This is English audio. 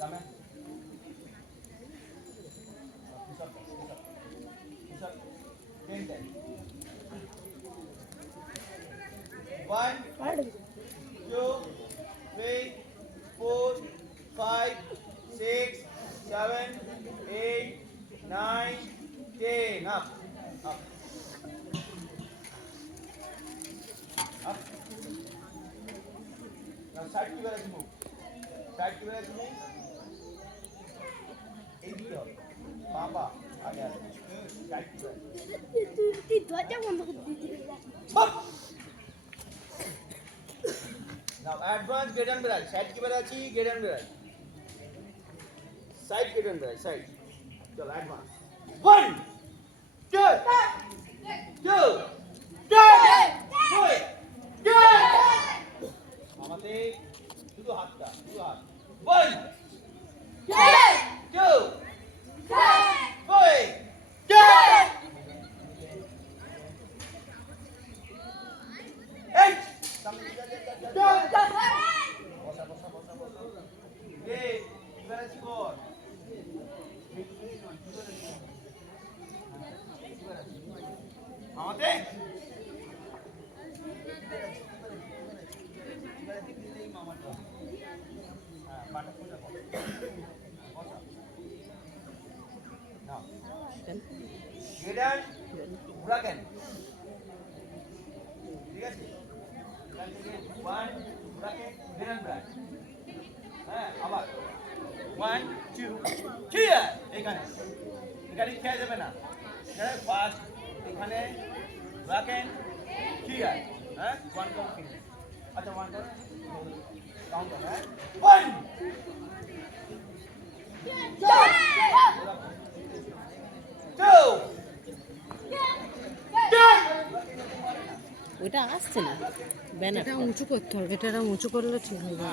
One, two, three, 4, 5, 6, 7, 8, 9, 10. Up, up, up. Now side to where move. Side to where move. এইদিকে হবে বাবা আগে আসবে সাইড to where. তুই দরজা বন্ধ করে দিবি। Now advance get and back. Side की बात आची get and back. Side get and back. Side. चलो advance. 1, 2, 2, 3, 4, আমাতে শুধু হাতটা শুধু হাত 1, 2, 3, 8. ঠিক আছে এখান থেকে 1 ব্র্যাকেট বেরন ব্র্যাক হ্যাঁ আবার 1 2 ক্লিয়ার এখানে এখানে খেয়ে যাবে না এখানে ফার্স্ট এখানে ব্র্যাকেট ক্লিয়ার হ্যাঁ 1 কাউন্ট আচ্ছা 1 কাউন্ট হ্যাঁ 1 2 ওইটা আসছে না ব্যানারটা উঁচু করতে হবে, এটা উঁচু করলে ঠিক হবে।